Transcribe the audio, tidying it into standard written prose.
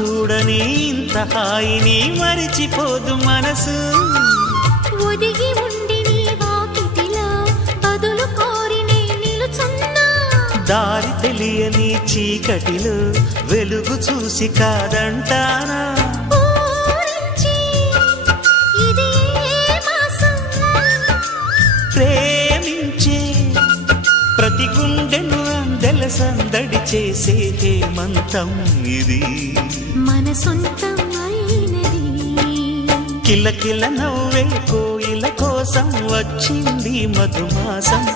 చూడని ఇంత హాయిని మరిచిపోదు మనసు. ఒదిగి ఉండి నీ వాకిటిలో బదులు కోరి నే నిలుచున్నా. దారి తెలియని చీకటిలో వెలుగు చూసి కాదంటానా. ప్రేమించే ప్రతి గుండెను అందెల సందడి చేసే హేమంతం ఇది. మన సొంతం అయినది. కిలకిల నవ్వే కోయిల కోసం వచ్చింది మధుమాసం.